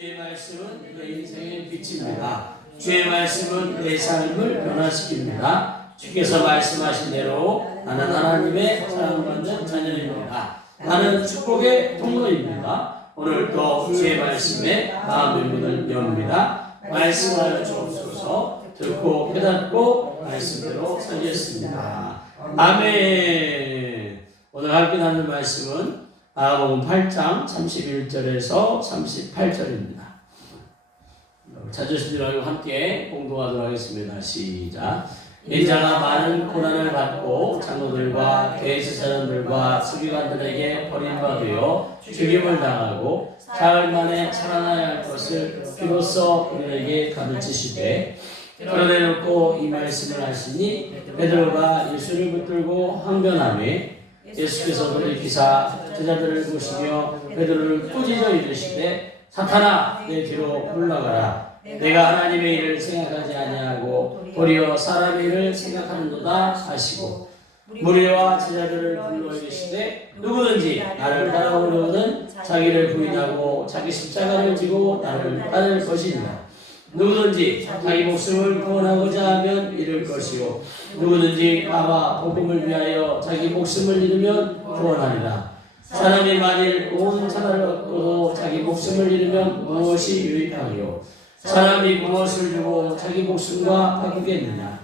주의 말씀은 내 인생의 빛입니다. 주의 말씀은 내 삶을 변화시킵니다. 주께서 말씀하신 대로 나는 하나님의 사랑받는 자녀입니다. 나는 축복의 통로입니다. 오늘도 주의 말씀에 마음의 문을 엽니다. 말씀하여 주옵소서. 듣고 깨닫고 말씀대로 살겠습니다. 아멘. 오늘 함께 나눌 말씀은 마가복음 8장 31절에서 38절입니다. 찾으신 줄 알고 함께 공동하도록 하겠습니다. 시작. 인자가 많은 고난을 받고 장로들과 대제사장들과 서기관들에게 버림받아 죽임을 당하고 사흘 만에 살아나야 할 것을 비로소 우리에게 가르치시되 드러내놓고 이 말씀을 하시니 베드로가 예수를 붙들고 항변하매 예수께서 돌이키사 제자들을 보시며 베드로를 꾸짖어 이르시되 사탄아 내 뒤로 물러가라. 내가 하나님의 일을 생각하지 아니하고 도리어 사람의 일을 생각하는도다 하시고 무리와 제자들을 불러 이르시되 누구든지 나를 따라오려거든 자기를 부인하고 자기 십자가를 지고 나를 따를 것이니라. 누구든지 자기 목숨을 구원하고자 하면 잃을 것이요 누구든지 나와 복음을 위하여 자기 목숨을 잃으면 구원하리라. 사람이 만일 온 천하를 얻고도 자기 목숨을 잃으면 무엇이 유익하리요? 사람이 무엇을 주고 자기 목숨과 바꾸겠느냐?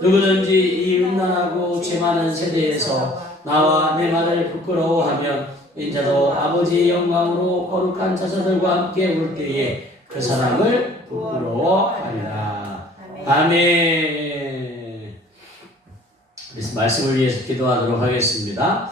누구든지 이 음란하고 죄 많은 세대에서 나와 내 말을 부끄러워하면 인자도 아버지의 영광으로 거룩한 자녀들과 함께 올 때에 그 사람을 부끄러워하리라. 아멘. 그래서 말씀을 위해서 기도하도록 하겠습니다.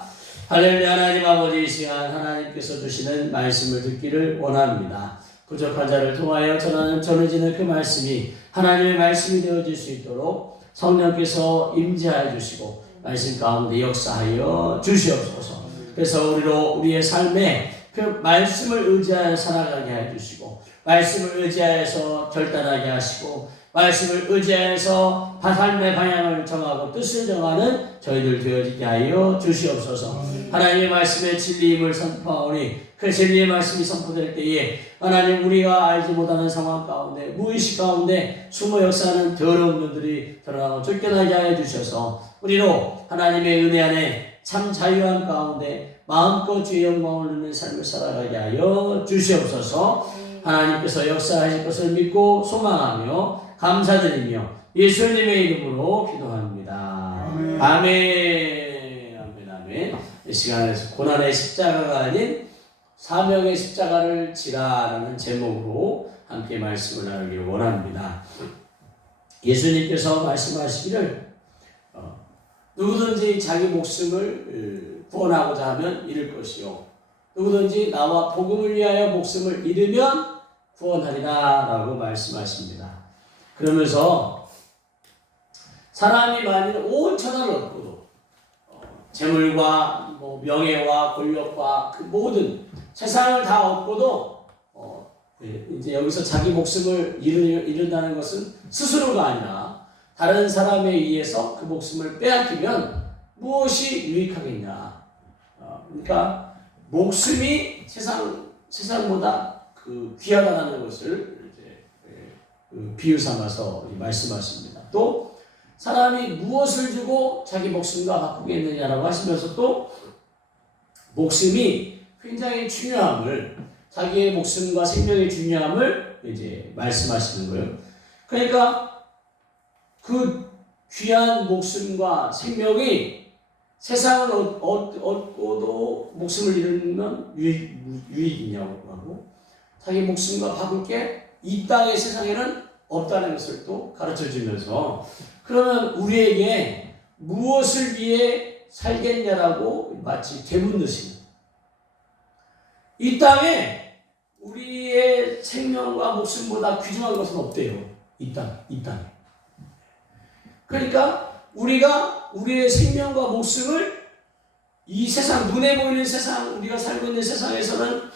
할렐루야. 하나님 아버지, 이 시간 하나님께서 주시는 말씀을 듣기를 원합니다. 부족한 자를 통하여 전해지는 그 말씀이 하나님의 말씀이 되어질 수 있도록 성령께서 임재하여 주시고 말씀 가운데 역사하여 주시옵소서. 그래서 우리의 삶에 그 말씀을 의지하여 살아가게 해주시고 말씀을 의지하여서 결단하게 하시고 말씀을 의지하여서 삶의 방향을 정하고 뜻을 정하는 저희들 되어지게 하여 주시옵소서. 하나님의 말씀의 진리임을 선포하오니 그 진리의 말씀이 선포될 때에 하나님 우리가 알지 못하는 상황 가운데 무의식 가운데 숨어 역사하는 더러운 면들이 드러나고 쫓겨나게 하여 주셔서 우리로 하나님의 은혜 안에 참 자유한 가운데 마음껏 주의 영광을 누리는 삶을 살아가게 하여 주시옵소서. 하나님께서 역사하실 것을 믿고 소망하며 감사드리며 예수님의 이름으로 기도합니다. 아멘. 아멘. 아멘. 이 시간에서 고난의 십자가가 아닌 사명의 십자가를 지라라는 제목으로 함께 말씀을 나누기를 원합니다. 예수님께서 말씀하시기를 누구든지 자기 목숨을 구원하고자 하면 잃을 것이요 누구든지 나와 복음을 위하여 목숨을 잃으면 구원하리라 라고 말씀하십니다. 그러면서 사람이 만일 온 천하를 얻고도 재물과 명예와 권력과 그 모든 세상을 다 얻고도 이제 여기서 자기 목숨을 잃는다는 것은 스스로가 아니라 다른 사람에 의해서 그 목숨을 빼앗기면 무엇이 유익하겠냐? 그러니까 목숨이 세상보다 그 귀하다는 것을 이제 비유 삼아서 말씀하십니다. 또 사람이 무엇을 주고 자기 목숨과 바꾸겠느냐라고 하시면서 또 목숨이 굉장히 중요함을 자기의 목숨과 생명의 중요함을 이제 말씀하시는 거예요. 그러니까 그 귀한 목숨과 생명이 세상을 얻고도 목숨을 잃으면 유익이냐고 하고 자기 목숨과 바꿀 게 이 땅의 세상에는 없다는 것을 또 가르쳐주면서 그러면 우리에게 무엇을 위해 살겠냐라고 마치 되묻으십니다. 이 땅에 우리의 생명과 목숨보다 귀중한 것은 없대요. 이 땅에. 그러니까 우리가 우리의 생명과 목숨을 이 세상, 눈에 보이는 세상, 우리가 살고 있는 세상에서는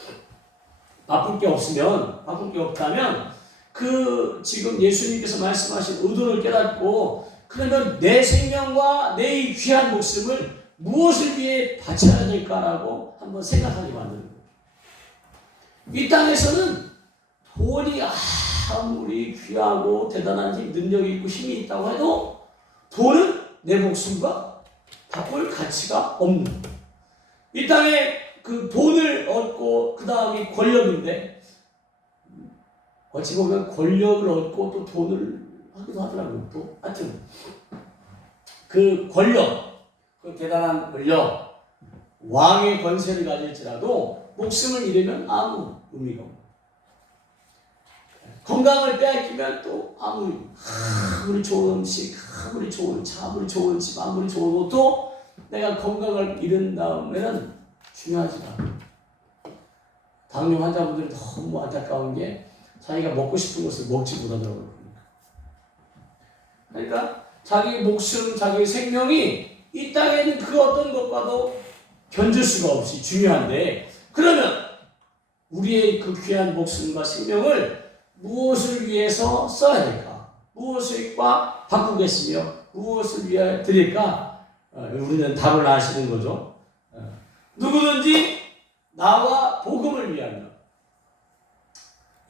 바꿀 게 없다면 그 지금 예수님께서 말씀하신 의도를 깨닫고 그러면 내 생명과 내 귀한 목숨을 무엇을 위해 바쳐야 될까라고 한번 생각하게 만드는 거예요. 이 땅에서는 돈이 아무리 귀하고 대단한 능력이 있고 힘이 있다고 해도 돈은 내 목숨과 바꿀 가치가 없는, 이 땅에 그 돈을 얻고 그 다음이 권력인데, 어찌 보면 권력을 얻고 또 돈을 하기도 하더라고요. 또 하여튼 그 권력, 그 대단한 권력, 왕의 권세를 가질지라도 목숨을 잃으면 아무 의미가 없고, 건강을 빼앗기면 또 아무리 좋은 음식, 아무리 좋은 차, 아무리 좋은 집, 아무리 좋은 옷도 내가 건강을 잃은 다음에는 중요하지가 않아요. 당뇨 환자분들이 너무 안타까운 게 자기가 먹고 싶은 것을 먹지 못하더라고요. 그러니까 자기 목숨, 자기 생명이 이 땅에 있는 그 어떤 것과도 견줄 수가 없이 중요한데, 그러면 우리의 그 귀한 목숨과 생명을 무엇을 위해서 써야 될까? 무엇과 바꾸겠으며 무엇을 위해 드릴까? 우리는 답을 아시는 거죠. 누구든지 나와 복음을 위하여,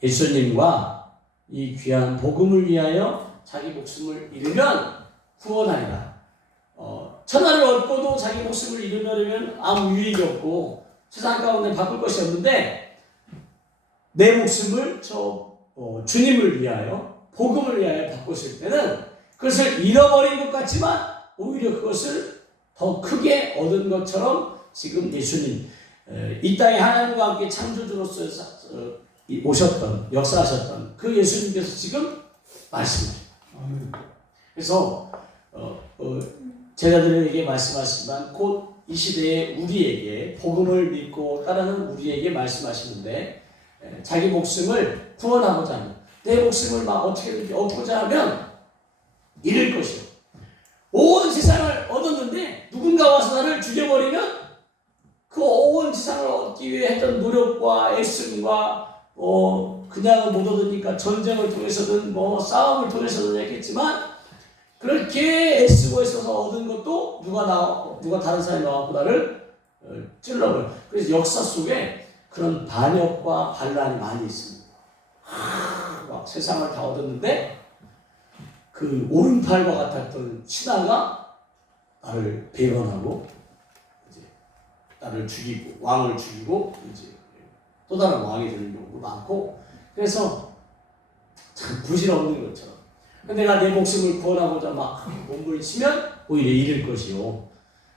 예수님과 이 귀한 복음을 위하여 자기 목숨을 잃으면 구원하리라. 천하를 얻고도 자기 목숨을 잃으려면 아무 유익이 없고 세상 가운데 바꿀 것이 없는데, 내 목숨을 주님을 위하여, 복음을 위하여 바꿨을 때는 그것을 잃어버린 것 같지만 오히려 그것을 더 크게 얻은 것처럼, 지금 예수님 이 땅에 하나님과 함께 창조주로서 오셨던, 역사하셨던 그 예수님께서 지금 말씀하십니다. 그래서 제자들에게 말씀하시지만 곧 이 시대에 우리에게, 복음을 믿고 따르는 우리에게 말씀하시는데, 자기 목숨을 구원하고자 하면, 내 목숨을 막 어떻게든지 얻고자 하면 잃을 것이요. 온 세상을 얻었는데 누군가 와서 나를 죽여버리면 그 온 세상을 얻기 위해 했던 노력과 애씀과 그냥은 못 얻으니까 전쟁을 통해서든 싸움을 통해서든 했겠지만, 그렇게 애쓰고 있어서 얻은 것도 누가 다른 사람이 나와서 나를 찔러버려. 그래서 역사 속에 그런 반역과 반란이 많이 있습니다. 막 세상을 다 얻었는데 그 오른팔과 같았던 신하가 나를 배반하고 이제 나를 죽이고, 왕을 죽이고 이제 또 다른 왕이 되는 경우도 많고, 그래서 참 부질없는 것처럼 내가 내 목숨을 구원하고자 막 몸부림치면 오히려 잃을 것이요.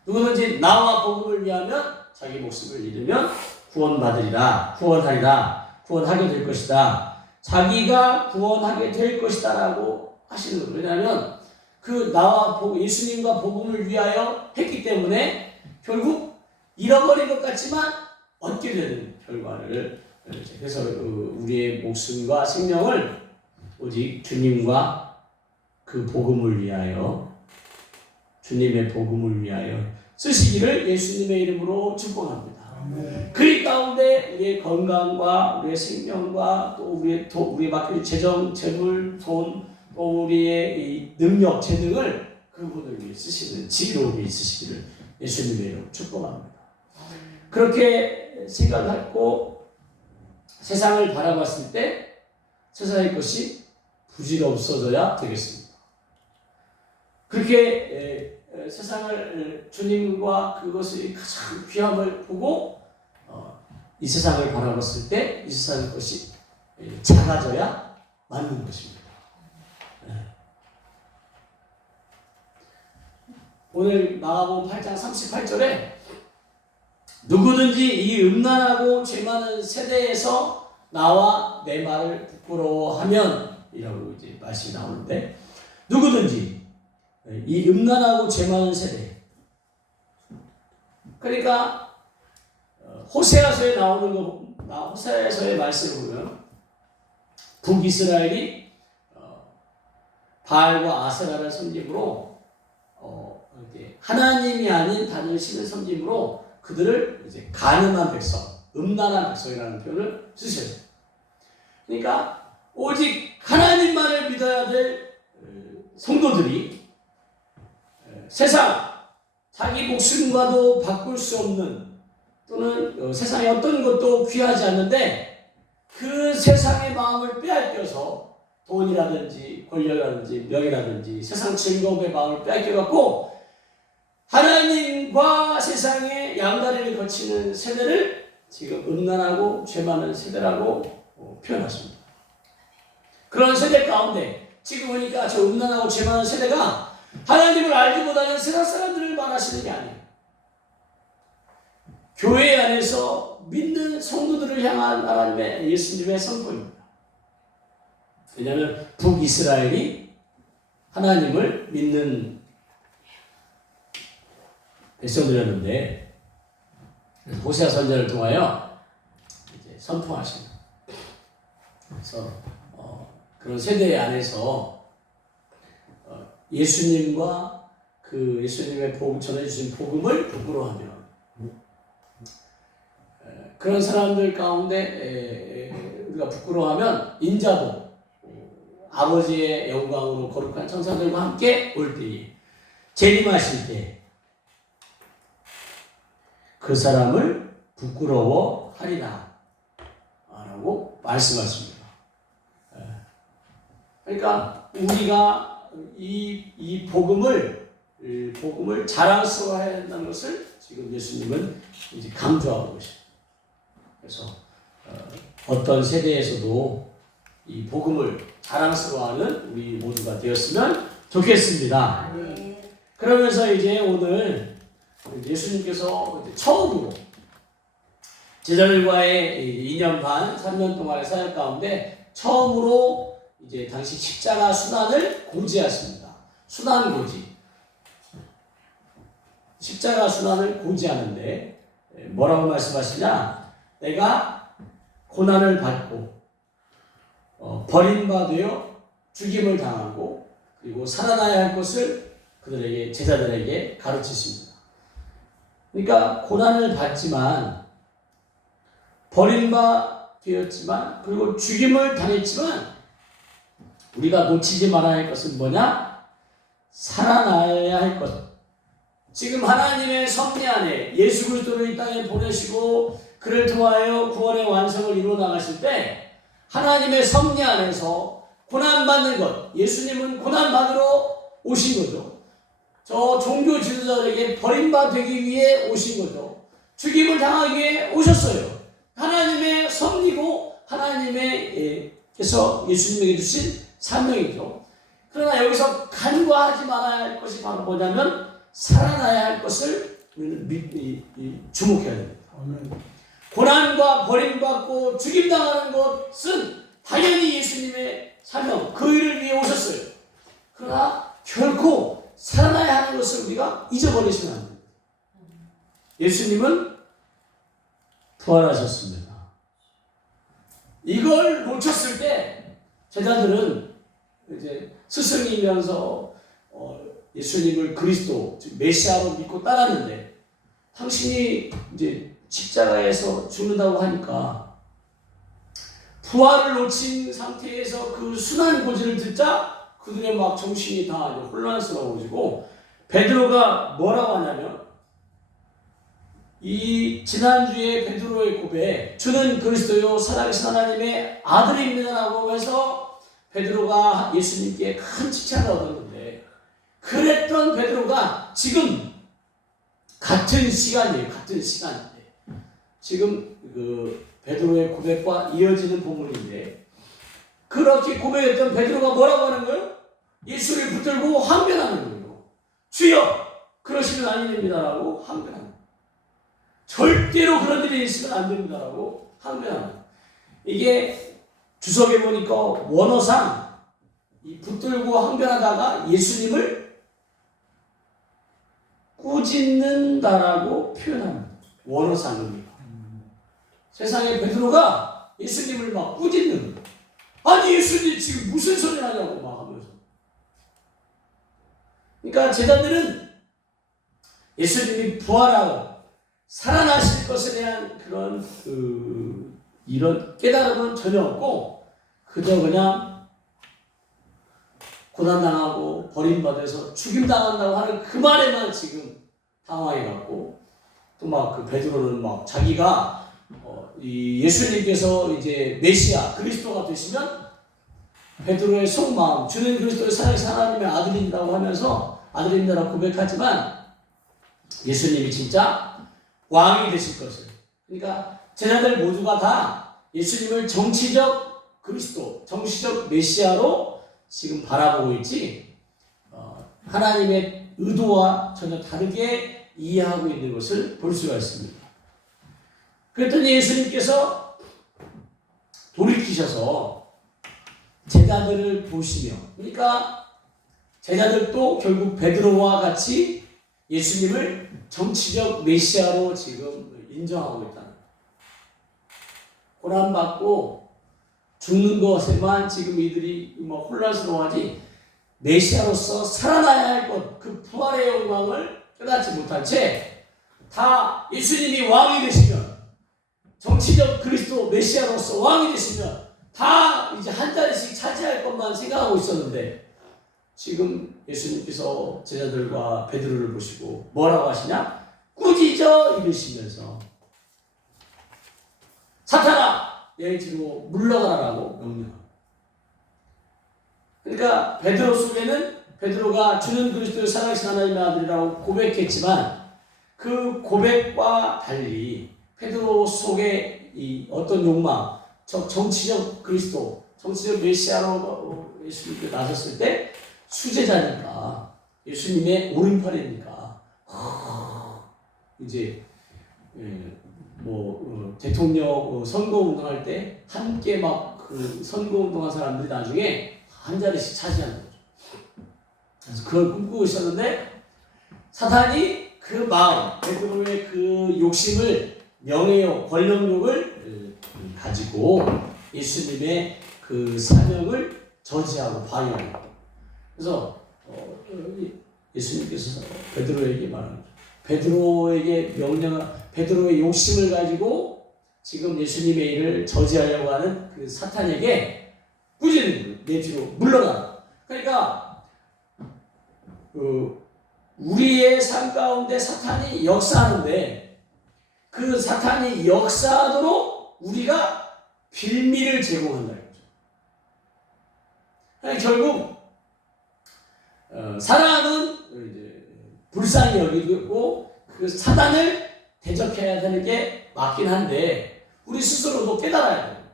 누구든지 나와 복음을 위하면 자기 목숨을 잃으면 구원받으리라, 구원하리라, 구원하게 될 것이다. 자기가 구원하게 될 것이다 라고 하시는 거예요. 왜냐하면 그 나와 예수님과 복음을 위하여 했기 때문에 결국 잃어버린 것 같지만 얻게 되는 결과를, 그래서 우리의 목숨과 생명을 오직 주님과 그 복음을 위하여, 주님의 복음을 위하여 쓰시기를 예수님의 이름으로 축복합니다. 그 가운데 우리의 건강과 우리의 생명과 또 우리의 맡긴 재정, 재물, 돈, 또 우리의 이 능력, 재능을 그분을 위해 쓰시는 지혜로움이 있으시기를 예수님의 이름으로 축복합니다. 그렇게 생각하고 세상을 바라봤을 때 세상의 것이 부질없어져야 되겠습니다. 그렇게 세상을, 주님과 그것의 가장 귀함을 보고 이 세상을 바라봤을 때 이 세상의 것이 작아져야 맞는 것입니다. 오늘 마가복음 8장 38절에 누구든지 이 음란하고 죄 많은 세대에서 나와 내 말을 부끄러워하면 이라고 이제 말씀이 나오는데, 누구든지 이 음란하고 죄 많은 세대, 그러니까 호세아서에 나오는 거, 호세아서의 말씀을 보면 북이스라엘이 바알과 아세라를 섬김으로 하나님이 아닌 다른 신을 섬김으로 그들을 이제 간음한 백성, 음란한 백성이라는 표현을 쓰셔요. 그러니까 오직 하나님만을 믿어야 될 성도들이 세상, 자기 목숨과도 바꿀 수 없는, 또는 세상의 어떤 것도 귀하지 않는데 그 세상의 마음을 빼앗겨서 돈이라든지 권력이라든지 명예라든지 세상 즐거움의 마음을 빼앗겨갖고 하나님과 세상의 양다리를 거치는 세대를 지금 음란하고 죄 많은 세대라고 표현하십니다. 그런 세대 가운데 지금 보니까 저 음란하고 죄 많은 세대가 하나님을 알지 못하는 세상 사람들을 말하시는 게 아니에요. 교회 안에서 믿는 성도들을 향한 하나님의 예수님의 선포입니다. 왜냐하면 북이스라엘이 하나님을 믿는 백성들이었는데 호세아 선지자를 통하여 이제 선포하십니다. 그래서 그런 세대 안에서 예수님과 그 예수님의 복음 전해주신 복음을 부끄러워하며 그런 사람들 가운데 우리가 부끄러워하면 인자도 아버지의 영광으로 거룩한 천사들과 함께 올 때에 재림하실 때 그 사람을 부끄러워하리라 라고 말씀하십니다. 그러니까 우리가 이 복음을 자랑스러워해야 한다는 것을 지금 예수님은 이제 강조하고 계십니다. 그래서 어떤 세대에서도 이 복음을 자랑스러워하는 우리 모두가 되었으면 좋겠습니다. 그러면서 이제 오늘 예수님께서 처음으로 제자들과의 2년 반, 3년 동안의 사역 가운데 처음으로 이제 당시 십자가 순환을 고지하십니다. 순환 고지. 십자가 순환을 고지하는데 뭐라고 말씀하시냐? 내가 고난을 받고 버림받아 죽임을 당하고 그리고 살아나야 할 것을 그들에게 제자들에게 가르치십니다. 그러니까 고난을 받지만 버림받았지만 그리고 죽임을 당했지만 우리가 놓치지 말아야 할 것은 뭐냐? 살아나야 할 것. 지금 하나님의 섭리 안에 예수 그리스도를 이 땅에 보내시고 그를 통하여 구원의 완성을 이루어 나가실 때 하나님의 섭리 안에서 고난받는 것, 예수님은 고난받으러 오신 거죠. 저 종교 지도자들에게 버림받기 위해 오신 거죠. 죽임을 당하기 위해 오셨어요. 하나님의 섭리고 하나님께서 예수님에게 주신 사명이죠. 그러나 여기서 간과하지 말아야 할 것이 바로 뭐냐면 살아나야 할 것을 우리는 주목해야 됩니다. 고난과 버림받고 죽임당하는 것은 당연히 예수님의 사명, 그 일을 위해 오셨어요. 그러나 결코 살아나야 하는 것을 우리가 잊어버리시면 안 됩니다. 예수님은 부활하셨습니다. 이걸 놓쳤을 때 제자들은 이제 스승이면서 예수님을 그리스도, 즉 메시아로 믿고 따랐는데 당신이 이제 십자가에서 죽는다고 하니까 부활을 놓친 상태에서 그 순환 고지를 듣자 그들의 막 정신이 다 혼란스러워지고 베드로가 뭐라고 하냐면 이 지난주에 베드로의 고백 주는 그리스도요 살아계신 하나님의 아들입니다라고 해서 베드로가 예수님께 큰 칭찬을 얻었는데 그랬던 베드로가 지금 같은 시간이에요. 같은 시간인데 지금 그 베드로의 고백과 이어지는 본문인데 그렇게 고백했던 베드로가 뭐라고 하는 거예요? 예수를 붙들고 항변하는 거예요. 주여 그러시면 아니 됩니다라고 항변하는 거예요. 절대로 그런 일이 있으면 안 됩니다라고 항변하는 거예요. 이게 주석에 보니까 원어상 이 붙들고 항변하다가 예수님을 꾸짖는다라고 표현합니다. 원어상입니다. 세상에 베드로가 예수님을 막 꾸짖는 거예요. 아니 예수님 지금 무슨 소리 하냐고 막 하면서. 그러니까 제자들은 예수님이 부활하고 살아나실 것에 대한 그런 이런 깨달음은 전혀 없고 그저 그냥 고난당하고 버림받아서 죽임당한다고 하는 그 말에만 지금 당황해갖고 또 막 그 베드로는 막 자기가 이 예수님께서 이제 메시아 그리스도가 되시면 베드로의 속마음, 주는 그리스도의 살아계신 하나님의 아들인다고 하면서 아들인다라고 고백하지만 예수님이 진짜 왕이 되실 것을, 그러니까 제자들 모두가 다 예수님을 정치적 그리스도, 정치적 메시아로 지금 바라보고 있지 하나님의 의도와 전혀 다르게 이해하고 있는 것을 볼 수가 있습니다. 그랬더니 예수님께서 돌이키셔서 제자들을 보시며, 그러니까 제자들도 결국 베드로와 같이 예수님을 정치적 메시아로 지금 인정하고 있다는 거예요. 고난받고 죽는 것에만 지금 이들이 혼란스러워하지 메시아로서 살아나야 할 것, 그 부활의 영광을 깨닫지 못한 채 다 예수님이 왕이 되시면, 정치적 그리스도 메시아로서 왕이 되시면 다 이제 한 자리씩 차지할 것만 생각하고 있었는데 지금 예수님께서 제자들과 베드로를 보시고 뭐라고 하시냐? 꾸짖어 이르시면서 사탄아 내 뒤로 물러가라고 명령합니다. 그러니까 베드로 속에는 베드로가 주는 그리스도의 살아계신 하나님의 아들이라고 고백했지만 그 고백과 달리 베드로 속에 이 어떤 욕망, 정치적 그리스도, 정치적 메시아로 예수님께 나섰을 때 수제자니까, 예수님의 오른팔이니까 이제 대통령 선거운동할 때 함께 막 그 선거운동한 사람들이 나중에 한 자리씩 차지하는 거죠. 그래서 그걸 꿈꾸고 있었는데 사탄이 그 마음, 베드로의 그 욕심을, 명예욕, 권력욕을 가지고 예수님의 그 사명을 저지하고 방해합니다. 그래서 예수님께서 베드로에게 말합니다. 베드로에게 베드로의 욕심을 가지고 지금 예수님의 일을 저지하려고 하는 그 사탄에게 꾸짖는 거예요. 내 뒤로 물러나. 그러니까 우리의 삶 가운데 사탄이 역사하는데 그 사탄이 역사하도록 우리가 빌미를 제공한다는 거죠. 그러니까 결국 사람은 이제 불쌍히 여기고 그 사단을 대적해야 되는 게 맞긴 한데 우리 스스로도 깨달아야 돼요.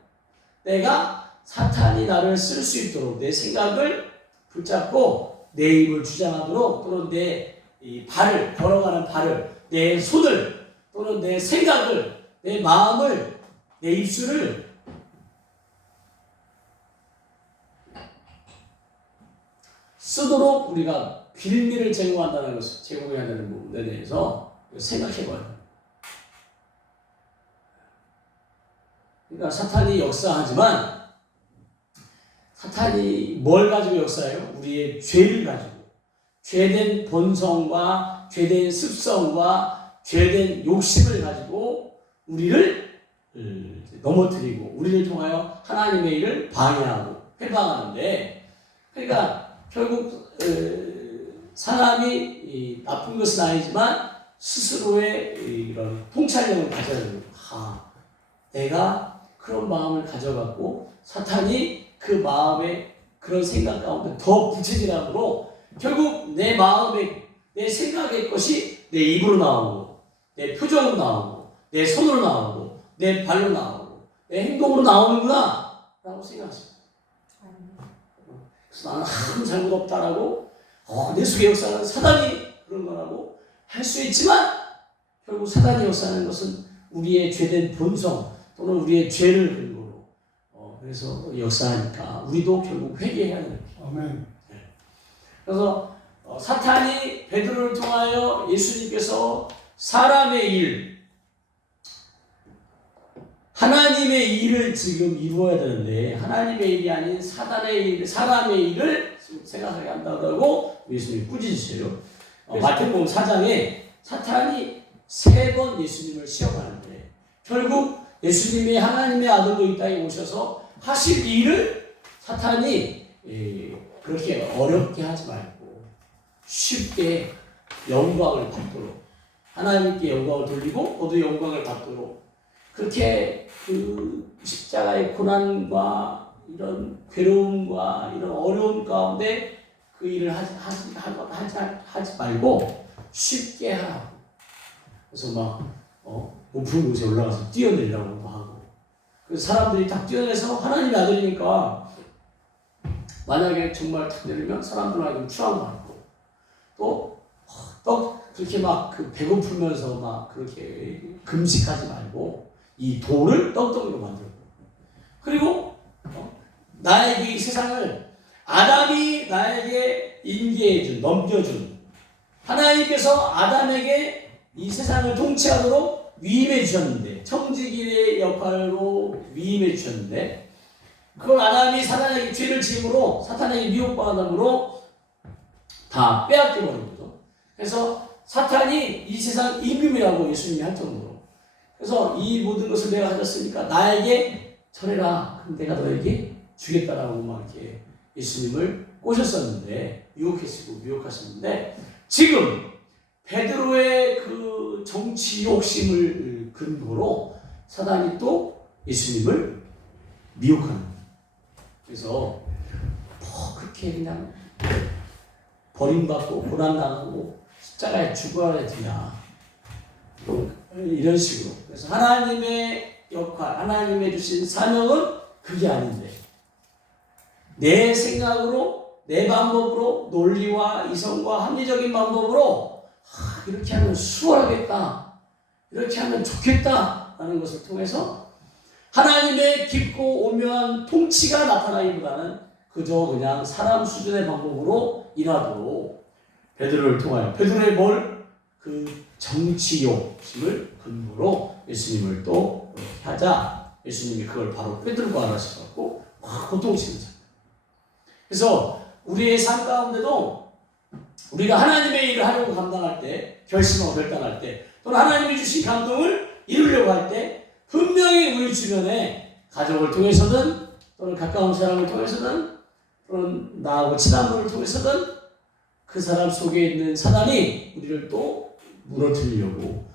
내가 사탄이 나를 쓸 수 있도록 내 생각을 붙잡고 내 입을 주장하도록, 또는 내 이 발을, 걸어가는 발을, 내 손을, 또는 내 생각을, 내 마음을, 내 입술을 쓰도록 우리가 빌미를 제공한다는 것을, 제공해야 되는 부분에 대해서 생각해봐요. 그러니까 사탄이 역사하지만 사탄이 뭘 가지고 역사해요? 우리의 죄를 가지고, 죄된 본성과 죄된 습성과 죄된 욕심을 가지고 우리를 넘어뜨리고 우리를 통하여 하나님의 일을 방해하고 해방하는데, 그러니까 결국 사람이 나쁜 것은 아니지만 스스로의 이런 통찰력을 가져야 됩니다. 내가 그런 마음을 가져갖고 사탄이 그 마음에 그런 생각 가운데 더 부채질함으로 결국 내 마음의, 내 생각의 것이 내 입으로 나오고, 내 표정으로 나오고, 내 손으로 나오고, 내 발로 나오고, 내 행동으로 나오는구나 라고 생각하십니다. 그래서 나는 아무 잘못 없다라고 내 속에 역사하는 사단이 그런 거라고 할 수 있지만 결국 사단이 역사하는 것은 우리의 죄된 본성 또는 우리의 죄를 근거로 그래서 역사하니까 우리도 결국 회개해야 되는 거죠. 아멘. 네. 그래서 사탄이 베드로를 통하여 예수님께서 사람의 일, 하나님의 일을 지금 이루어야 되는데 하나님의 일이 아닌 사단의 일, 사람의 일을 생각하게 한다고 예수님이 꾸짖으세요. 마태복음 4장에 사탄이 3번 예수님을 시험하는데 결국 예수님이 하나님의 아들로 이 땅에 오셔서 하실 일을 사탄이 그렇게 어렵게 하지 말고 쉽게 영광을 받도록, 하나님께 영광을 돌리고 모두 영광을 받도록 그렇게 그 십자가의 고난과 이런 괴로움과 이런 어려움 가운데 그 일을 하지 말고 쉽게 하라고. 그래서 막 높은 곳에 올라가서 뛰어내려고 하고, 그래서 사람들이 딱 뛰어내서 하나님의 아들이니까 만약에 정말 탁 내리면 사람들한테 추앙받고, 또 그렇게 막 그 배고프면서 막 그렇게 금식하지 말고 이 돌을 떡덩이로 만들고, 그리고 나에게 이 세상을 아담이 나에게 인계해준, 넘겨준, 하나님께서 아담에게 이 세상을 통치하도록 위임해 주셨는데, 청지기의 역할로 위임해 주셨는데, 그걸 아담이 사탄에게 죄를 지음으로, 사탄에게 미혹받음으로 다 빼앗겨 버린 거죠. 그래서 사탄이 이 세상 임금이라고 예수님이 할 정도로, 그래서 이 모든 것을 내가 가졌으니까 나에게 절해라, 그럼 내가 너에게 주겠다라고 막 이렇게 예수님을 꼬셨었는데, 미혹하셨는데, 지금 베드로의 그 정치 욕심을 근거로 사단이 또 예수님을 미혹하는 거예요. 그래서 그렇게 그냥 버림받고 고난당하고 십자가에 죽어야 되냐, 이런 식으로. 그래서 하나님의 역할, 하나님의 주신 사명은 그게 아닌데, 내 생각으로, 내 방법으로, 논리와 이성과 합리적인 방법으로 이렇게 하면 수월하겠다, 이렇게 하면 좋겠다 라는 것을 통해서 하나님의 깊고 오묘한 통치가 나타나기보다는 그저 그냥 사람 수준의 방법으로 일하도록 베드로를 통하여, 베드로의 그 정치 욕심을 근거로 예수님을 또 하자, 예수님이 그걸 바로 베드로가 알아셔갖고 고통스러운 거죠. 그래서 우리의 삶 가운데도 우리가 하나님의 일을 하려고 감당할 때, 결심하고 결단할 때, 또는 하나님이 주신 감동을 이루려고 할 때, 분명히 우리 주변에 가족을 통해서든, 또는 가까운 사람을 통해서든, 또는 나하고 친한 분을 통해서든 그 사람 속에 있는 사단이 우리를 또 무너뜨리려고,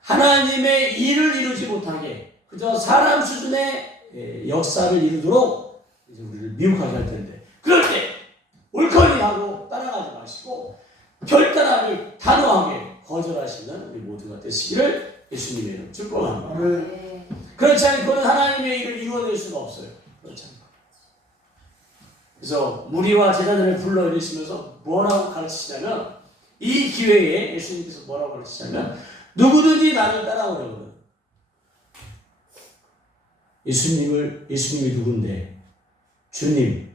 하나님의 일을 이루지 못하게 그저 사람 수준의 역사를 이루도록 이제 우리를 미혹하게 할 텐데, 그럴 때 옳거니 하고 따라가지 마시고 결단하고 단호하게 거절하시는 우리 모두가 되시기를 예수님의 이름으로 축복합니다. 그렇지 않고는 하나님의 일을 이루어낼 수가 없어요. 그렇지 않고. 그래서 무리와 제자들을 불러 이르시면서 뭐라고 가르치시냐면, 이 기회에 예수님께서 뭐라고 가르치시냐면, 누구든지 나를 따라오려거든. 예수님이 누군데? 주님,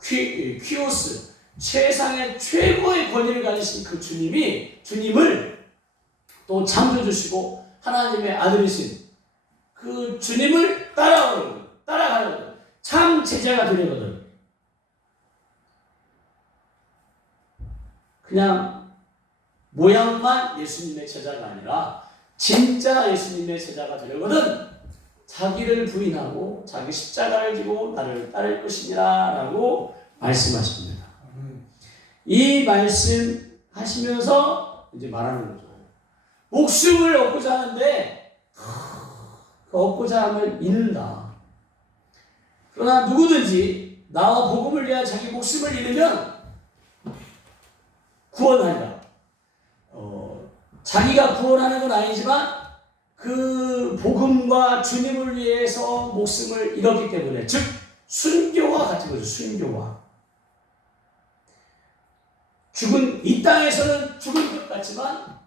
퀴오스, 세상의 최고의 권위를 가지신 그 주님을 또 창조주시고 하나님의 아들이신 그 주님을 따라가려거든. 참 제자가 되려거든. 그냥 모양만 예수님의 제자가 아니라 진짜 예수님의 제자가 되려거든 자기를 부인하고 자기 십자가를 지고 나를 따를 것이니라 라고 말씀하십니다. 이 말씀 하시면서 이제 말하는 거죠. 목숨을 얻고자 하는데 얻고자 하면 잃는다. 그러나 누구든지 나와 복음을 위하여 자기 목숨을 잃으면 구원하리라. 자기가 구원하는 건 아니지만 그 복음과 주님을 위해서 목숨을 잃었기 때문에, 즉 순교와 같은 거죠. 순교와 죽은 이 땅에서는 죽은 것 같지만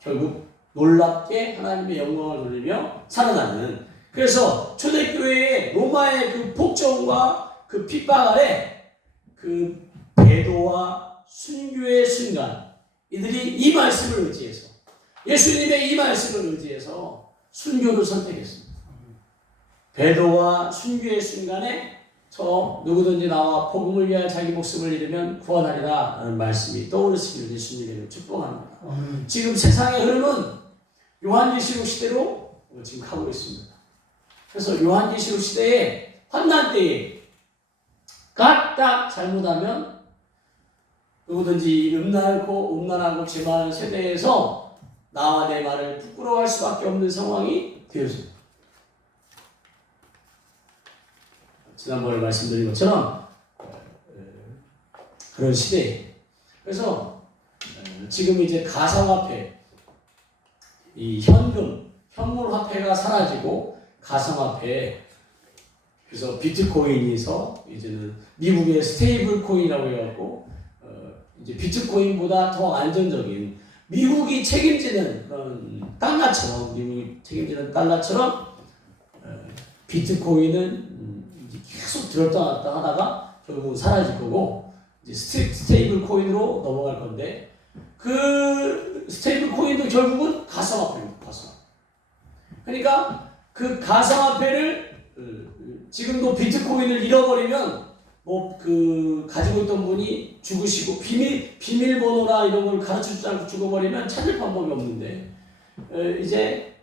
결국 놀랍게 하나님의 영광을 돌리며 살아나는, 그래서 초대교회의 로마의 그 복종과 그 핍박 아래 그 배도와 순교의 순간, 이들이 이 말씀을 의지해서, 예수님의 이 말씀을 의지해서 순교를 선택했습니다. 배도와 순교의 순간에 저 누구든지 나와 복음을 위하여 자기 목숨을 잃으면 구원하리라 라는 말씀이 떠오르시기를 예수님의 축복합니다. 지금 세상의 흐름은 요한계시록 시대로 지금 가고 있습니다. 그래서 요한계시록 시대에, 환난 때에 까딱 잘못하면 누구든지 음란하고 죄 많은 세대에서 나와 내 말을 부끄러워할 수밖에 없는 상황이 되었습니다. 지난번에 말씀드린 것처럼 그런 시대에 그래서 지금 이제 가상화폐 이 현물 화폐가 사라지고 가상화폐 그래서 비트코인에서 이제는 미국의 스테이블 코인이라고 해갖고 이제 비트코인보다 더 안전적인 미국이 책임지는 그런 달러처럼 미국이 책임지는 달러처럼 비트코인은 이제 계속 들었다 놨다 하다가 결국은 사라질 거고 이제 스테이블 코인으로 넘어갈 건데 그 스테이블 코인도 결국은 가상화폐입니다. 가상화폐. 그러니까 그 가상화폐를 지금도 비트코인을 잃어버리면 뭐 그 가지고 있던 분이 죽으시고 비밀번호나 이런 걸 가르쳐주지 않고 죽어버리면 찾을 방법이 없는데 이제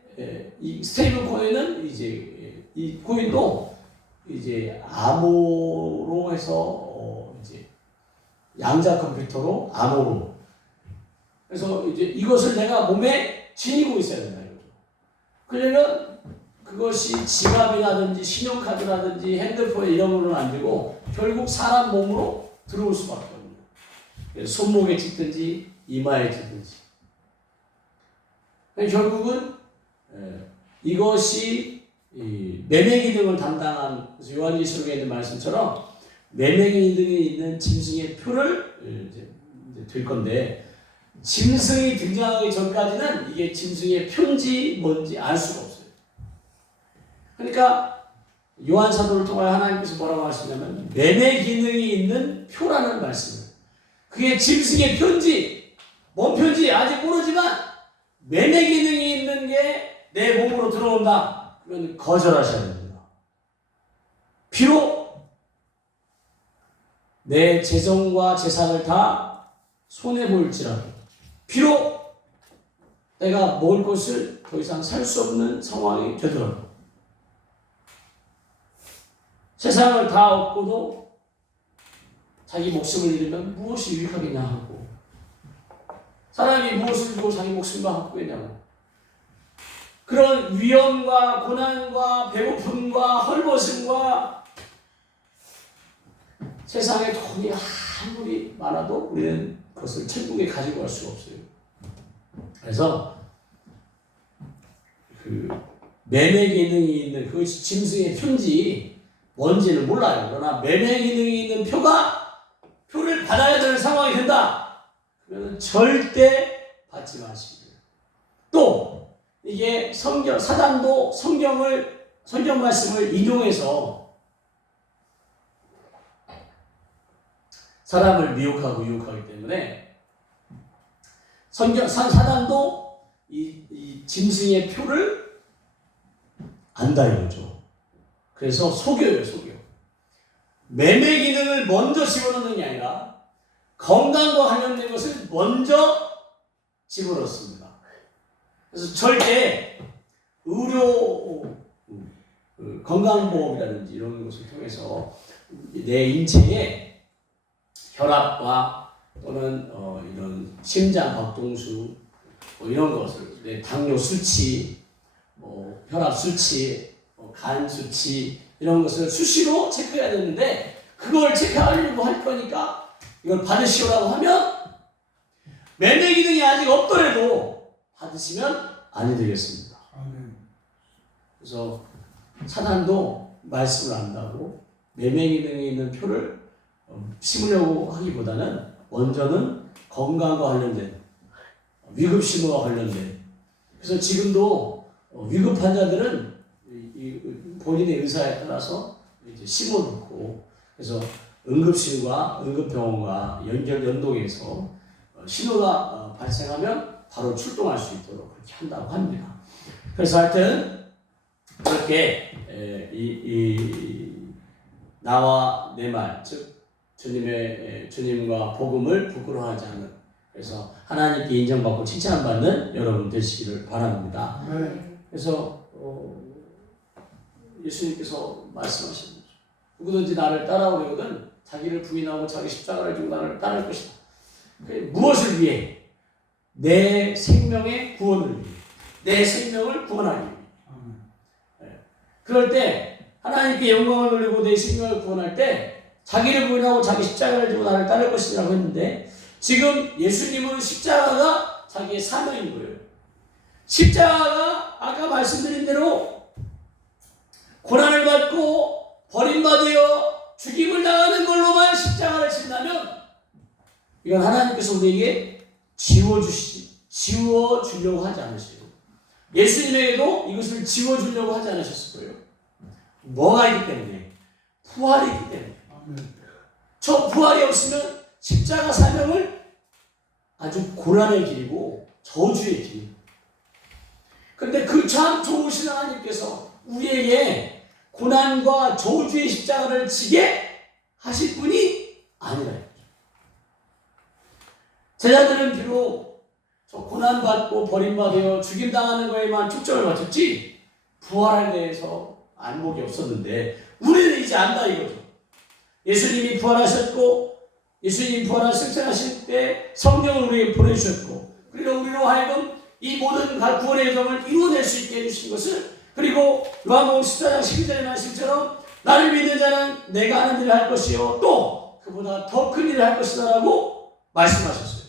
이 스테이블 코인은 이제 이 코인도 이제 암호로 해서 이제 양자 컴퓨터로 암호로 그래서 이제 이것을 내가 몸에 지니고 있어야 된다 이거죠. 그러면 그것이 지갑이라든지 신용카드라든지 핸드폰 이런 걸로는 안 되고 결국 사람 몸으로 들어올 수밖에 없는 손목에 찍든지 이마에 찍든지 결국은 이것이 매매 기능을 담당한 그래서 요한계시록에 있는 말씀처럼 매매 기능이 있는 짐승의 표를 이제 될 건데 짐승이 등장하기 전까지는 이게 짐승의 표인지 뭔지 알 수가 없어요. 그러니까 요한 사도를 통하여 하나님께서 뭐라고 하시냐면 매매 기능이 있는 표라는 말씀을 그게 짐승의 표인지 뭔 표인지 아직 모르지만 매매 기능이 있는 게 내 몸으로 들어온다 그러면 거절하셔야 됩니다. 비록 내 재정과 재산을 다 손해볼지라도 비록 내가 먹을 것을 더 이상 살 수 없는 상황이 되더라도 세상을 다 얻고도 자기 목숨을 잃으면 무엇이 유익하겠냐 하고 사람이 무엇을 주고 자기 목숨과 함께냐고 그런 위험과 고난과 배고픔과 헐벗음과 세상에 돈이 아무리 많아도 우리는 그것을 천국에 가지고 갈 수가 없어요. 그래서 그 매매 기능이 있는 그것이 짐승의 표인지 뭔지는 몰라요. 그러나 매매 기능이 있는 표를 받아야 되는 상황이 된다. 그러면 절대 받지 마시고요. 또 이게 사단도 성경 말씀을 인용해서 사람을 미혹하고 유혹하기 때문에 사단도 이 짐승의 표를 안다 이거죠. 그래서 속여요. 매매 기능을 먼저 집어넣는 게 아니라 건강과 관련된 것을 먼저 집어넣습니다. 그래서 절대 의료 건강보험이라든지 이런 것을 통해서 내 인체에 혈압과 또는 이런 심장 박동수 뭐 이런 것을 내 당뇨 수치, 혈압 수치, 간 수치 이런 것을 수시로 체크해야 되는데 그걸 체크하려고 할 거니까 이걸 받으시오라고 하면 매매 기능이 아직 없더라도 받으시면 아니 되겠습니다. 그래서 사단도 말씀을 안다고 매매 기능이 있는 표를 심으려고 하기보다는 먼저는 건강과 관련된 위급 신호와 관련된 그래서 지금도 위급 환자들은 본인의 의사에 따라서 이제 심어놓고 그래서 응급실과 응급병원과 연동해서 신호가 발생하면 바로 출동할 수 있도록 그렇게 한다고 합니다. 그래서 하여튼 그렇게 나와 내 말, 즉 주님과 복음을 부끄러워하지 않는 그래서 하나님께 인정받고 칭찬받는 여러분 되시기를 바랍니다. 그래서 예수님께서 말씀하신 거죠. 누구든지 나를 따라오려거든 자기를 부인하고 자기 십자가를 지고 나를 따를 것이다. 무엇을 위해? 내 생명의 구원을 위해. 내 생명을 구원하기 위해. 그럴 때 하나님께 영광을 돌리고 내 생명을 구원할 때 자기를 부인하고 자기 십자가를 지고 나를 따를 것이라고 했는데 지금 예수님은 십자가가 자기의 사명인 거예요. 십자가가 아까 말씀드린 대로 고난을 받고 버림받으여 죽임을 당하는 걸로만 십자가를 진다면 이건 하나님께서 우리에게 지워주려고 하지 않으세요. 예수님에게도 이것을 지워주려고 하지 않으셨을 거예요. 뭐가 있기 때문에? 부활이 있기 때문에. 저 부활이 없으면 십자가 사명을 아주 고난의 길이고 저주의 길. 그런데 그 참 좋으신 하나님께서 우리에게 고난과 저주의 십자가를 지게 하실 분이 아니라. 제자들은 비록 저 고난받고 버림받아 죽임당하는 거에만 초점을 맞췄지 부활에 대해서 안목이 없었는데 우리는 이제 안다 이거죠. 예수님이 부활하셨고 예수님이 부활하셔서 승천하실 때 성령을 우리에게 보내주셨고 그리고 우리로 하여금 이 모든 구원의 여정을 이루어낼 수 있게 해주신 것을 그리고 요한복음 14장 12절의 말씀처럼 나를 믿는 자는 내가 하는 일을 할 것이요 또 그보다 더 큰 일을 할 것이다 라고 말씀하셨어요.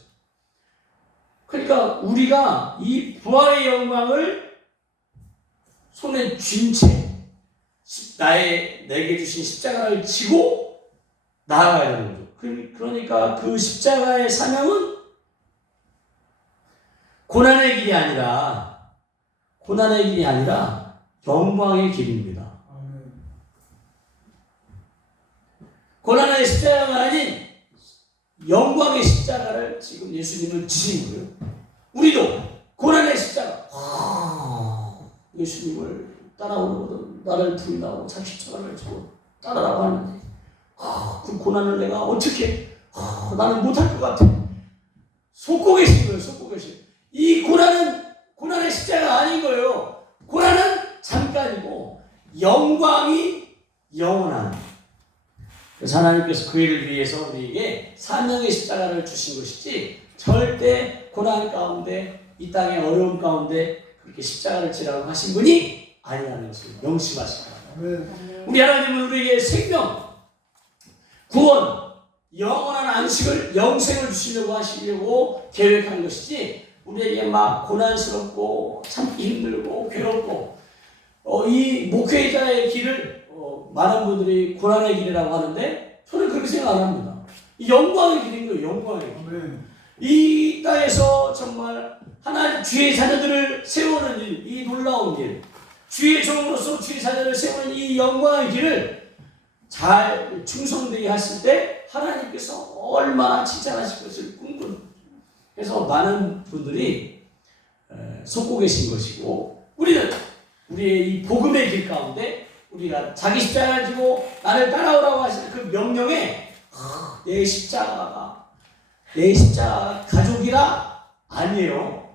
그러니까 우리가 이 부활의 영광을 손에 쥔 채 내게 주신 십자가를 지고 나아가야 되는 거죠. 그러니까 그 십자가의 사명은 고난의 길이 아니라 영광의 길입니다. 고난의 십자가가 아닌 영광의 십자가를 지금 예수님은 지신 거예요. 우리도 고난의 십자가 예수님을 따라오거든 나를 부인하고 자기 십자가를 지고 따라라고 하는데 그 고난을 내가 어떻게 나는 못할 것 같아. 속고 계신 거예요. 속고 계신. 이 고난의 십자가 아닌 거예요. 고난은 잠깐이고 영광이 영원한. 그래서 하나님께서 그 일을 위해서 우리에게 사명의 십자가를 주신 것이지 절대 고난 가운데 이 땅의 어려움 가운데 그렇게 십자가를 지라고 하신 분이 아니라는 것을 명심하시기 바랍니다. 우리 하나님은 우리에게 생명, 구원, 영원한 안식을 영생을 주시려고 하시려고 계획한 것이지 우리에게 막 고난스럽고 참기 힘들고 괴롭고 이 목회자의 길을 많은 분들이 고난의 길이라고 하는데 저는 그렇게 생각 안 합니다. 이 영광의 길인 거예요. 영광의 길. 이 땅에서 정말 하나님 주의 자녀들을 세우는 일, 이 놀라운 일, 주의 종으로서 주의 자녀를 세우는 이 영광의 길을 잘 충성되게 하실 때 하나님께서 얼마나 칭찬하실 것을 꿈꾸는. 그래서 많은 분들이 속고 계신 것이고 우리는 우리의 이 복음의 길 가운데 우리가 자기 십자가를 지고 나를 따라오라고 하시는 그 명령에 내 십자가가 가족이라 아니에요.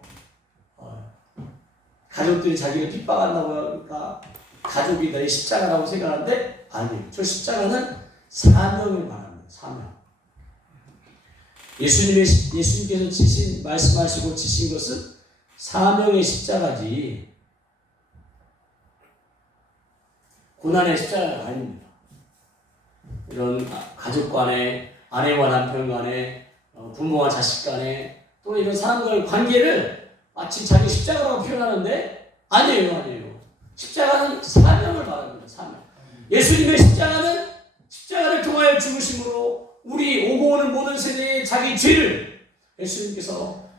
가족들이 자기를 핍박한다고 하니까 가족이 내 십자가라고 생각하는데 아니에요. 저 십자가는 사명을 말합니다. 사명. 예수님께서 말씀하시고 지신 것은 사명의 십자가지 고난의 십자가가 아닙니다. 이런 가족 간에 아내와 남편 간에 부모와 자식 간에 또 이런 사람과의 관계를 마치 자기 십자가라고 표현하는데 아니에요. 십자가는 사명을 말합니다. 사명. 예수님의 십자가는 십자가를 통하여 죽으심으로 우리 오고 오는 모든 세대의 자기 죄를 예수님께서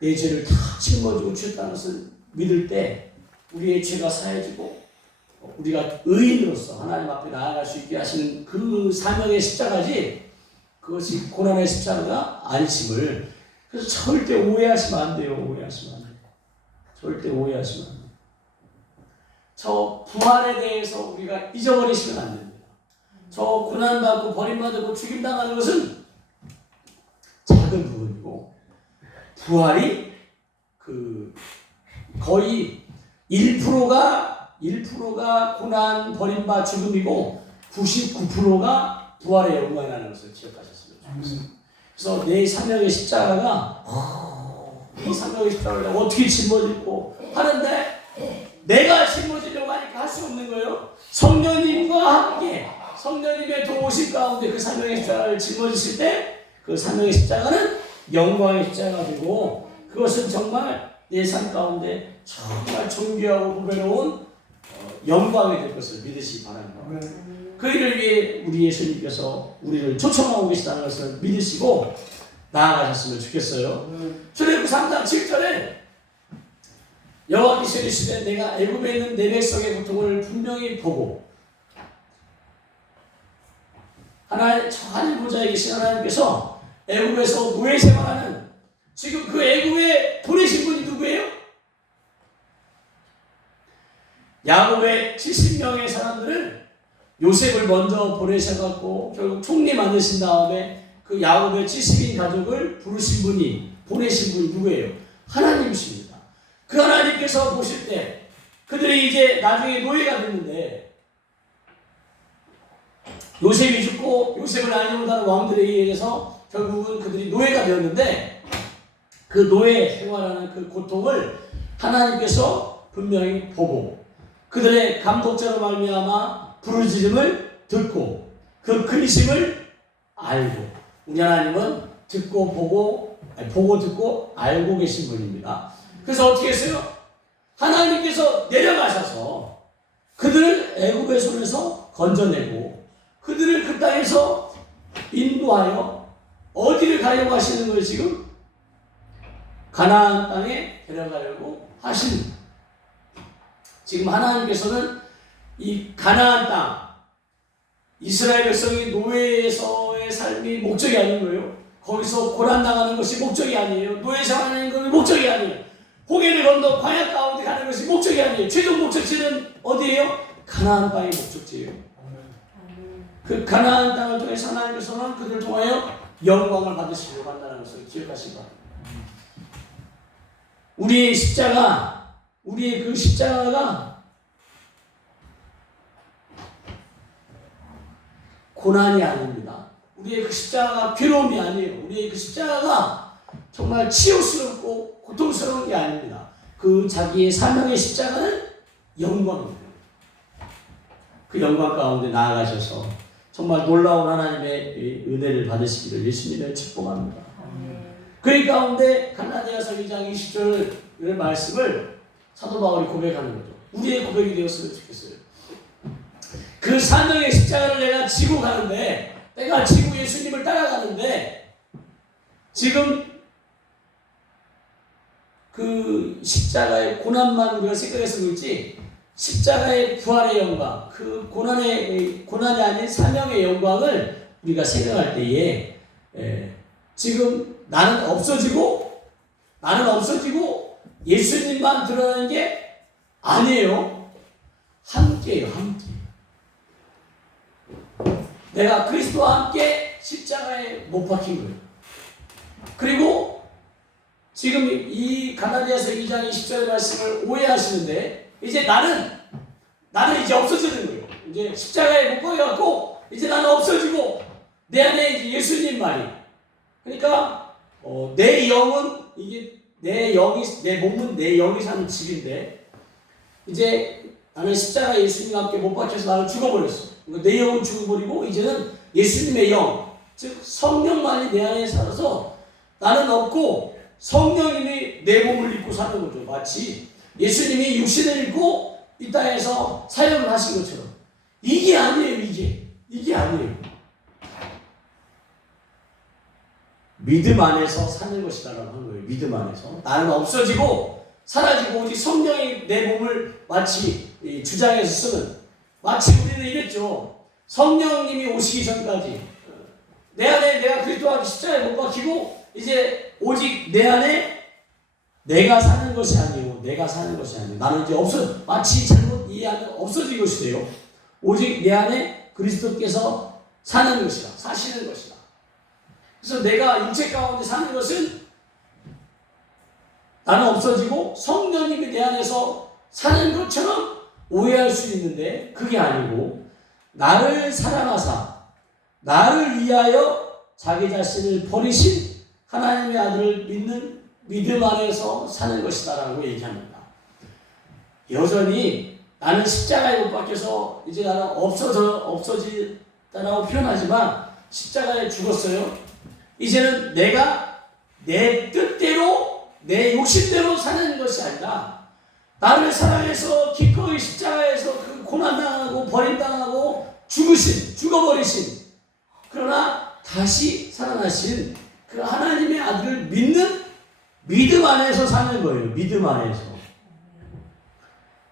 내 죄를 다 짊어지고 주셨다는 것을 믿을 때 우리의 죄가 사해지고 우리가 의인으로서 하나님 앞에 나아갈 수 있게 하시는 그 사명의 십자가지 그것이 고난의 십자가가 아니심을 그래서 절대 오해하시면 안 돼요. 절대 오해하시면 안 돼요. 저 부활에 대해서 우리가 잊어버리시면 안 됩니다. 저 고난받고 버림받고 죽임당하는 것은 작은 부분이고 부활이 거의 1%가 고난, 버림받, 죽음이고 99%가 부활의 영광이라는 것을 기억하셨습니다. 그래서 내 사명의 십자가가 이 사명의 십자가를 어떻게 짊어지고 하는데 내가 짊어지려고 하니까 할 수 없는 거예요. 성령님과 함께 성령님의 도우심 가운데 그 사명의 십자가를 짊어지실 때 그 사명의 십자가는 영광의 십자가가 되고 그것은 정말 내 삶 가운데 정말 존귀하고 보배로운 영광이 될 것을 믿으시기 바랍니다. 그 일을 위해 우리 예수님께서 우리를 초청하고 계시다는 것을 믿으시고 나아가셨으면 좋겠어요. 출애굽기 3장 7절에 여호와께서 이르시되 내가 애굽에 있는 내 백성의 고통을 분명히 보고 하나님 보좌에 계신 하나님께서 애굽에서 노예 생활하는 지금 그 애굽에 보내신 분이 누구예요? 야곱의 70명의 사람들을 요셉을 먼저 보내셔갖고 결국 총리 만드신 다음에 그 야곱의 70인 가족을 부르신 분이 보내신 분이 누구예요? 하나님이십니다. 그 하나님께서 보실 때 그들이 이제 나중에 노예가 됐는데 요셉이 죽고 요셉을 알지 못하는 왕들에 의해서 결국은 그들이 노예가 되었는데 그 노예 생활하는 그 고통을 하나님께서 분명히 보고 그들의 감독자로 말미암아 부르짖음을 듣고 그 근심을 알고 우리 하나님은 보고 듣고 알고 계신 분입니다. 그래서 어떻게 했어요? 하나님께서 내려가셔서 그들을 애굽의 손에서 건져내고 그들을 그 땅에서 인도하여 어디를 가려고 하시는 거예요 지금? 가나안 땅에 데려가려고 하신 지금 하나님께서는 이 가나안 땅 이스라엘 백성이 노예에서의 삶이 목적이 아닌 거예요. 거기서 고난당하는 것이 목적이 아니에요. 노예 생활하는 것이 목적이 아니에요. 홍해를 건너 광야 가운데 가는 것이 목적이 아니에요. 최종 목적지는 어디예요? 가나안 땅이 목적지예요. 그 가나안 땅을 통해서 하나님께서는 그들을 통하여 영광을 받으시려고 한다는 것을 기억하시기 바랍니다. 우리의 그 십자가가 고난이 아닙니다. 우리의 그 십자가가 괴로움이 아니에요. 우리의 그 십자가가 정말 치욕스럽고 고통스러운 게 아닙니다. 그 자기의 사명의 십자가는 영광입니다. 그 영광 가운데 나아가셔서 정말 놀라운 하나님의 은혜를 받으시기를 예수님을 축복합니다. 그 가운데 갈라디아서 2장 20절의 말씀을 사도 바울이 고백하는 거죠. 우리의 고백이 되었으면 좋겠어요. 그 사명의 십자가를 내가 지고 가는데 내가 지고 예수님을 따라가는데 지금 그 십자가의 고난만 우리가 생각해서 그렇지 십자가의 부활의 영광 그 고난이 아닌 사명의 영광을 우리가 생각할 때에 지금 나는 없어지고 예수님만 드러나는 게 아니에요. 함께예요. 함께. 내가 그리스도와 함께 십자가에 못 박힌 거예요. 그리고 지금 이 갈라디아서 2장 20절의 말씀을 오해하시는데 이제 나는 이제 없어지는 거예요. 이제 십자가에 못 박혀갖고 이제 나는 없어지고 내 안에 이제 예수님 말이 그러니까 내 영은 이게 내 몸은 내 영이 사는 집인데 이제 나는 십자가 예수님과 함께 못 박혀서 나를 죽어버렸어. 내 영은 죽어버리고 이제는 예수님의 영, 즉 성령만이 내 안에 살아서 나는 없고 성령님이 내 몸을 입고 사는 거죠. 마치 예수님이 육신을 입고 이 땅에서 사역을 하신 것처럼 이게 아니에요. 이게 아니에요. 믿음 안에서 사는 것이라고 하는 거예요. 믿음 안에서 나는 없어지고 사라지고 오직 성령이 내 몸을 마치 주장해서 쓰는 마치 우리는 이랬죠. 성령님이 오시기 전까지 내 안에 내가 그리스도와 십자가에 못 박히고 이제 오직 내 안에 내가 사는 것이 아니에요. 나는 이제 마치 잘못 이해하면 없어진 것이 돼요. 오직 내 안에 그리스도께서 사는 것이다. 사시는 것이다. 그래서 내가 육체 가운데 사는 것은 나는 없어지고 성령님이 내 안에서 사는 것처럼 오해할 수 있는데 그게 아니고 나를 사랑하사 나를 위하여 자기 자신을 버리신 하나님의 아들을 믿는 믿음 안에서 사는 것이다라고 얘기합니다. 여전히 나는 십자가에 못 박혀서 이제 나는 없어지다라고 표현하지만 십자가에 죽었어요. 이제는 내가 내 뜻대로 내 욕심대로 사는 것이 아니라 나를 사랑해서 기꺼이 십자가에서 그 고난당하고 버림당하고 죽어버리신 그러나 다시 살아나신 그 하나님의 아들을 믿는 믿음 안에서 사는 거예요. 믿음 안에서.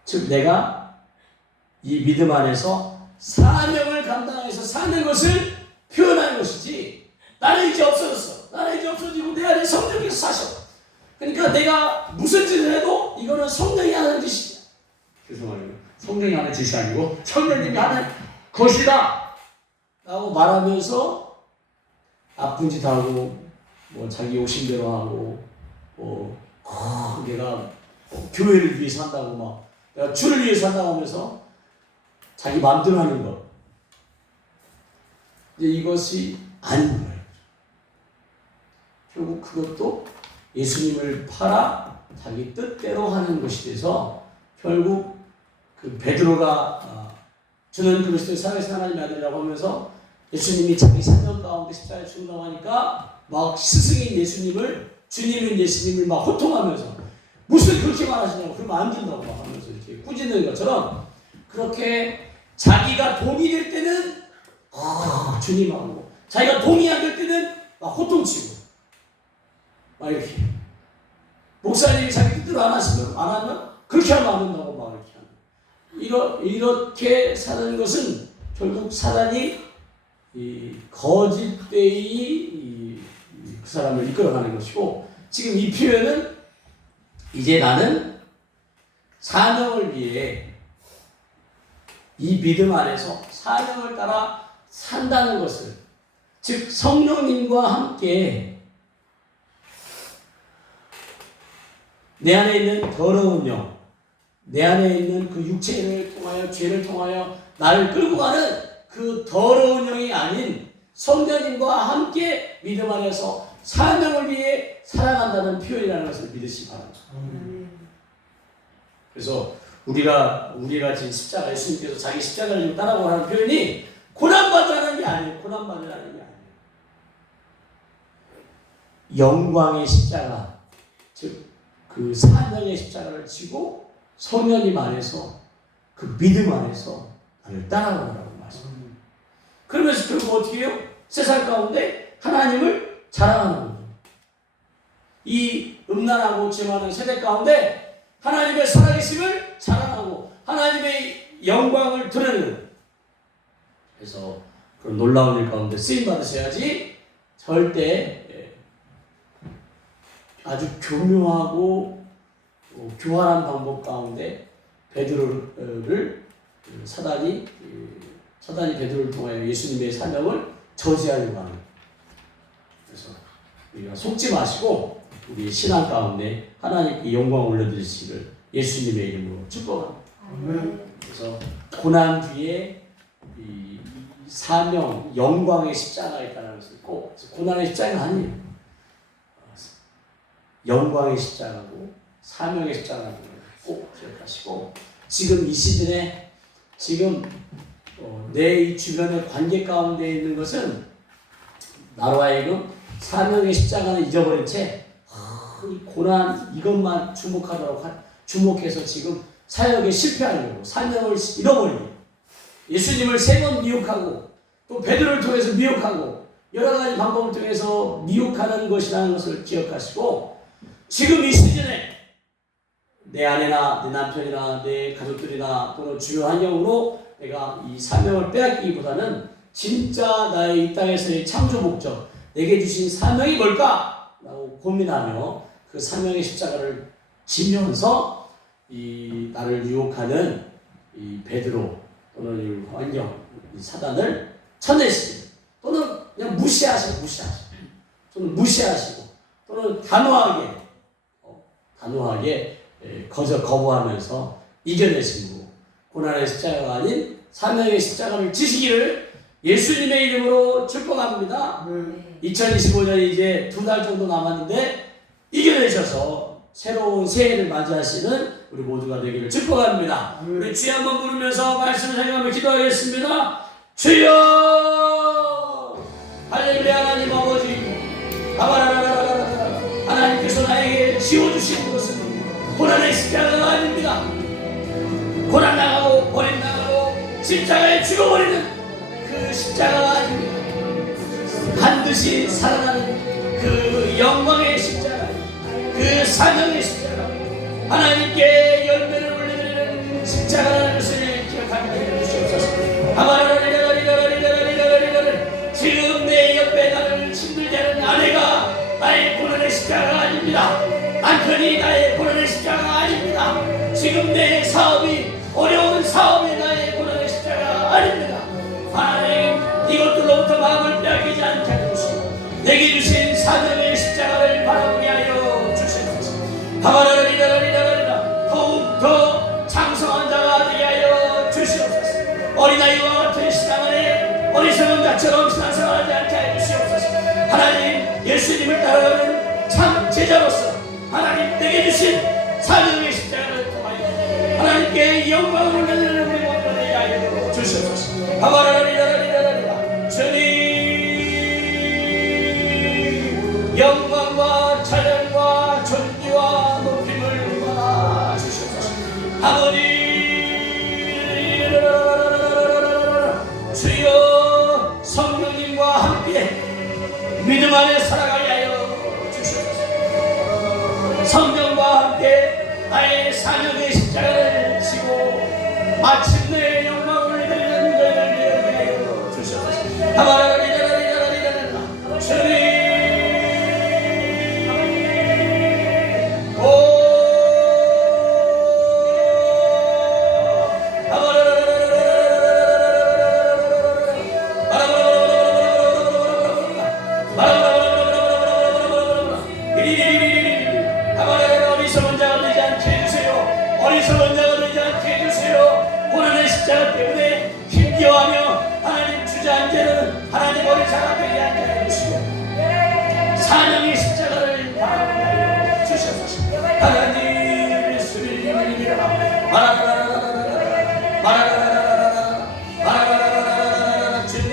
즉 내가 이 믿음 안에서 사명을 감당해서 사는 것을 표현하는 것이지 나는 이제 없어졌어. 나는 이제 없어지고 내 안에 성령께서 사셔. 그러니까 내가 무슨 짓을 해도 이거는 성령이 하는 짓이야. 죄송합니다. 성령이 하는 짓이 아니고 성령님이 하는 것이다 라고 말하면서 아픈 짓 하고 뭐 자기 욕심대로 하고 내가 교회를 위해서 한다고 막 내가 주를 위해서 한다고 하면서 자기 마음대로 하는 것. 이제 이것이 아닌 거예요. 결국 그것도 예수님을 팔아 자기 뜻대로 하는 것이 돼서 결국 그 베드로가 주는 그리스도의 살아계신 하나님의 아들이라고 하면서 예수님이 자기 사명 가운데 십자가에 죽는다고 하니까 막 스승인 예수님을 주님인 예수님을 막 호통하면서 무슨 그렇게 말하시냐고 그러면 안 된다고 막 하면서 이렇게 꾸짖는 것처럼 그렇게 자기가 동의 될 때는 주님하고 자기가 동의 안 될 때는 막 호통치고 막 이렇게 목사님이 자기 뜻대로 안 하면 그렇게 하면 안 된다고 막 이렇게 하는 이렇게 사는 것은 결국 사단이 이 거짓되이 그 사람을 이끌어가는 것이고 지금 이 표현은 이제 나는 사명을 위해 이 믿음 안에서 사명을 따라 산다는 것을 즉 성령님과 함께 내 안에 있는 더러운 영, 내 안에 있는 그 육체를 통하여 죄를 통하여 나를 끌고 가는 그 더러운 영이 아닌 성령님과 함께 믿음 안에서 사명을 위해 살아간다는 표현이라는 것을 믿으시기 바랍니다. 그래서 우리가 지금 십자가 예수님께서 자기 십자가를 지금 따라고 하는 표현이 고난받으라는 게 아니에요. 고난받으라는 게 아니에요. 영광의 십자가, 즉 그 사명의 십자가를 지고 성령님 안에서 그 믿음 안에서 나를 따라가라고 말씀합니다. 그러면서 결국 어떻게 해요? 세상 가운데 하나님을 자랑하는 거죠. 이 음란하고 죄 많은 세대 가운데 하나님의 살아계심을 자랑하고 하나님의 영광을 드러내는 그래서 그런 놀라운 일 가운데 쓰임 받으셔야지 절대 아주 교묘하고 교활한 방법 가운데 베드로를 사단이 베드로를 통하여 예수님의 사명을 저지하려고 하는. 그래서 우리가 속지 마시고 우리 신앙 가운데 하나님께 영광 올려드리시기를 예수님의 이름으로 축복합니다. 그래서 고난 뒤에 이 사명, 영광의 십자가가 있다는 것을 꼭 고난의 십자가가 아니에요. 영광의 십자가고 사명의 십자가라는 걸 꼭 기억하시고 지금 이 시즌에 지금 내 이 주변의 관계 가운데 있는 것은 나로 하여금 사명의 십자가는 잊어버린 채 이 고난 이것만 주목해서 지금 사역에 실패하려고 사명을 잃어버리고 예수님을 3번 미혹하고 또 베드로를 통해서 미혹하고 여러 가지 방법을 통해서 미혹하는 것이라는 것을 기억하시고 지금 이 시즌에 내 아내나 내 남편이나 내 가족들이나 또는 주변 환경으로 내가 이 사명을 빼앗기기보다는 진짜 나의 이 땅에서의 창조 목적 내게 주신 사명이 뭘까? 라고 고민하며 그 사명의 십자가를 지면서 이 나를 유혹하는 이 베드로 또는 이 환경, 이 사단을 쳐내시고 또는 그냥 무시하시고 또는 무시하시고 또는 단호하게 거부하면서 이겨내시고 고난의 십자가가 아닌 사명의 십자가를 지시기를 예수님의 이름으로 축복합니다. 2025년이 이제 2달 정도 남았는데 이겨내셔서 새로운 새해를 맞이하시는 우리 모두가 되기를 축복합니다. 우리 주여 한번 부르면서 말씀을 생각하며 기도하겠습니다. 주여! 할렐루야. 하나님 아버지, 하나님께서 나에게 지워주신 것은 고난의 십자가가 아닙니다. 고난 나가고 버림 나가고 십자가에 죽어버리는 그 십자가가 아닙니다. 반드시 살아나는 그 영광의 십자가, 그 사명의 십자가, 하나님께 열매를 올리는 십자가라는 것을 기억하게 해주시옵소서. 지금 내 옆에 나를 힘들게 하는 아내가 나의 고난의 십자가가 아닙니다. 남편이 나의 고난의 십자가가 아닙니다. 지금 내 사업이 어려운 사업이 나의 고난의 십자가가 아닙니다. 하나님, 이것들로부터 마음을 빼앗기지 않게 해주시고 내게 주신 사명의 십자가를 바라보게 하여 주시옵소서. 더욱더 장성한 자가 되게 하여 주시옵소서. 어린아이와 같은 신앙 안에 어리석은 자처럼 신앙생활하지 않게 하여 주시옵소서. 하나님, 예수님을 따라가는 참 제자로서 하나님 내게 주신 사명의 십자가를 통하여 하나님께 영광을 올려드리는 우리 모두가 되게 하여 주시옵소서. 주님, 영광과 찬양과 존귀와 높임을 받아 주시옵소서. 아버지, 주여, 성령님과 함께 믿음 안에 살아가게 하여 주시옵소서. 성령과 함께 나의 사명의 십자가를 지고 마침내 영광을 드리는 것을 되게 하여 주시옵소서. 주님, 어리석은 자가 되지 않게 해주세요. 어리석은 자가 되지 않게 해주세요. 고난의 십자가 때문에 힘겨워하며 하나님 주저앉는 하나님 어리석은 되게 않게 해주시고 사명의 십자가를 바라보게 주시옵소서. 하나님 예수님을 주님,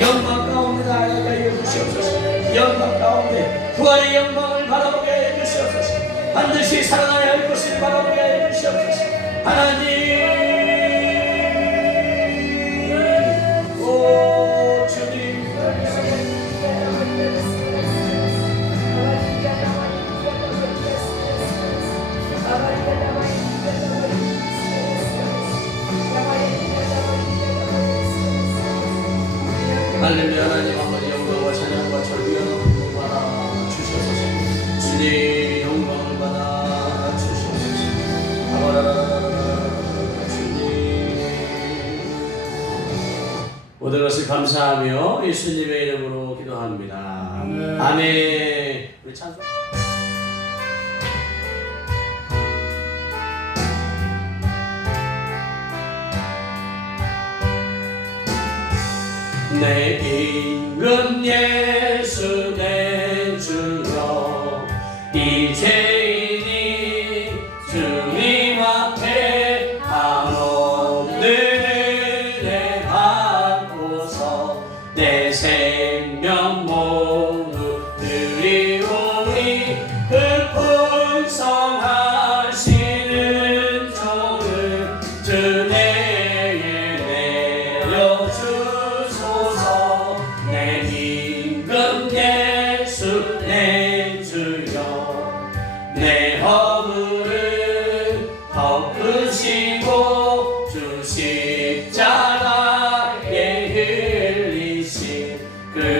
영광 가운데 나아가게 하여 주시옵소서. 영광 가운데 부활의 영광을 바라보게 해 주시옵소서. 반드시 살아나야 할 것을 바라보게 해 주시옵소서. 하나님, 오 주님, 할렐루야. 하나님 아버지, 영광과 찬양과 절규와 높임을 받아 주시옵소서. 주님, 영광을 받아 주시옵소서. 주님, 모든 것을 감사하며 예수님의 이름으로 기도합니다. 아멘. 아멘. 우리 찬송. 내 임금 예수 내 주여, 이 죄인이 주님 앞에 한없는 은혜 받고서 내 생명 모두 드리오니 그 풍성하시는 종을 주 내게 내려주소서. 내 임금 예수 내 주여, 내 허물을 덮으시고 주 십자가에 흘리신 그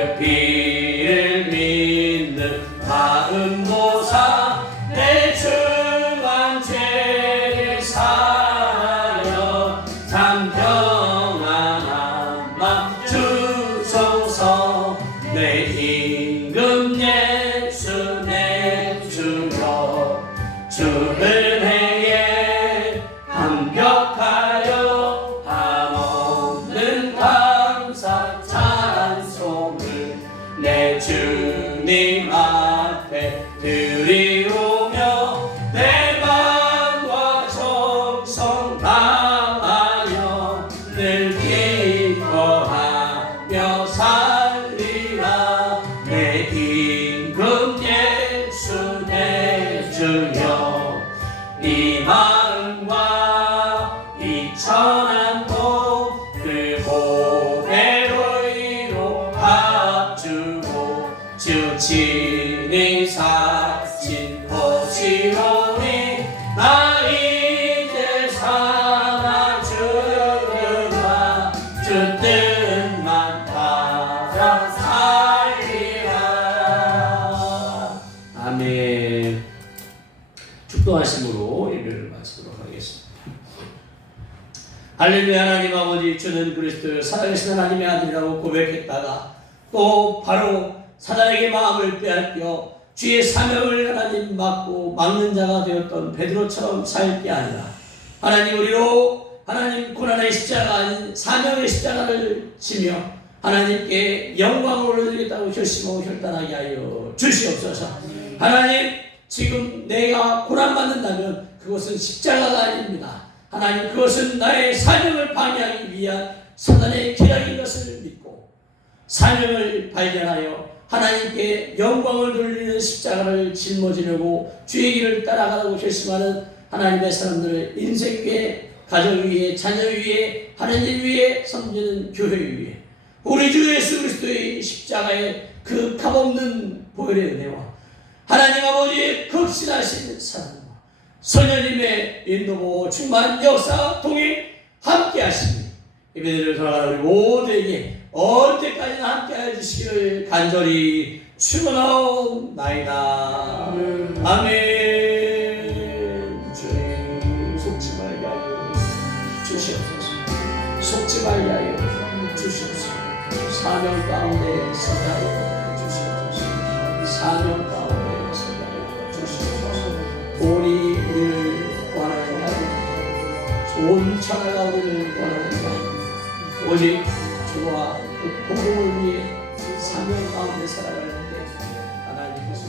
주 뜻만 따라 살리라. 아멘. 축도하심으로 예배를 마치도록 하겠습니다. 할렐루야. 하나님 아버지, 주는 그리스도여 살아계신 하나님의 아들이라고 고백했다가 또 바로 사단에게 마음을 빼앗겨 주의 사명을 하나님 맡고 막는 자가 되었던 베드로처럼 살게 아니라 하나님 우리로 하나님 고난의 십자가 아닌 사명의 십자가를 지며 하나님께 영광을 올려드리겠다고 결심하고 결단하게 하여 주시옵소서. 하나님, 지금 내가 고난받는다면 그것은 십자가가 아닙니다. 하나님, 그것은 나의 사명을 방해하기 위한 사단의 계략인 것을 믿고 사명을 발견하여 하나님께 영광을 돌리는 십자가를 짊어지려고 주의 길을 따라가라고 결심하는 하나님의 사람들을 인생 위에, 가정 위에, 자녀 위에, 하나님 위에, 섬기는 교회 위에 우리 주 예수 그리스도의 십자가의 그 값없는 보혈의 은혜와 하나님 아버지의 극신하신 사랑과 선녀님의 인도보 충만 역사 동행 함께 하시니 예배드리러 돌아가는 우리 모두에게 언제까지나 함께 해주시기를 간절히 축원하옵나이다. 아멘. 주님 속지 말게 하여 주시옵소서. 속지 말게 하여 주시옵소서. 사명 가운데 서게 하여 주시옵소서. 사명 가운데 서게 하여 주시옵소서. 돈이 우리를 구하는 게 아니라 좋은 천하가 우리를 구하는 게 아니라 오직 주와 그 복음을 위해 사명 가운데 살아가는데 하나님께서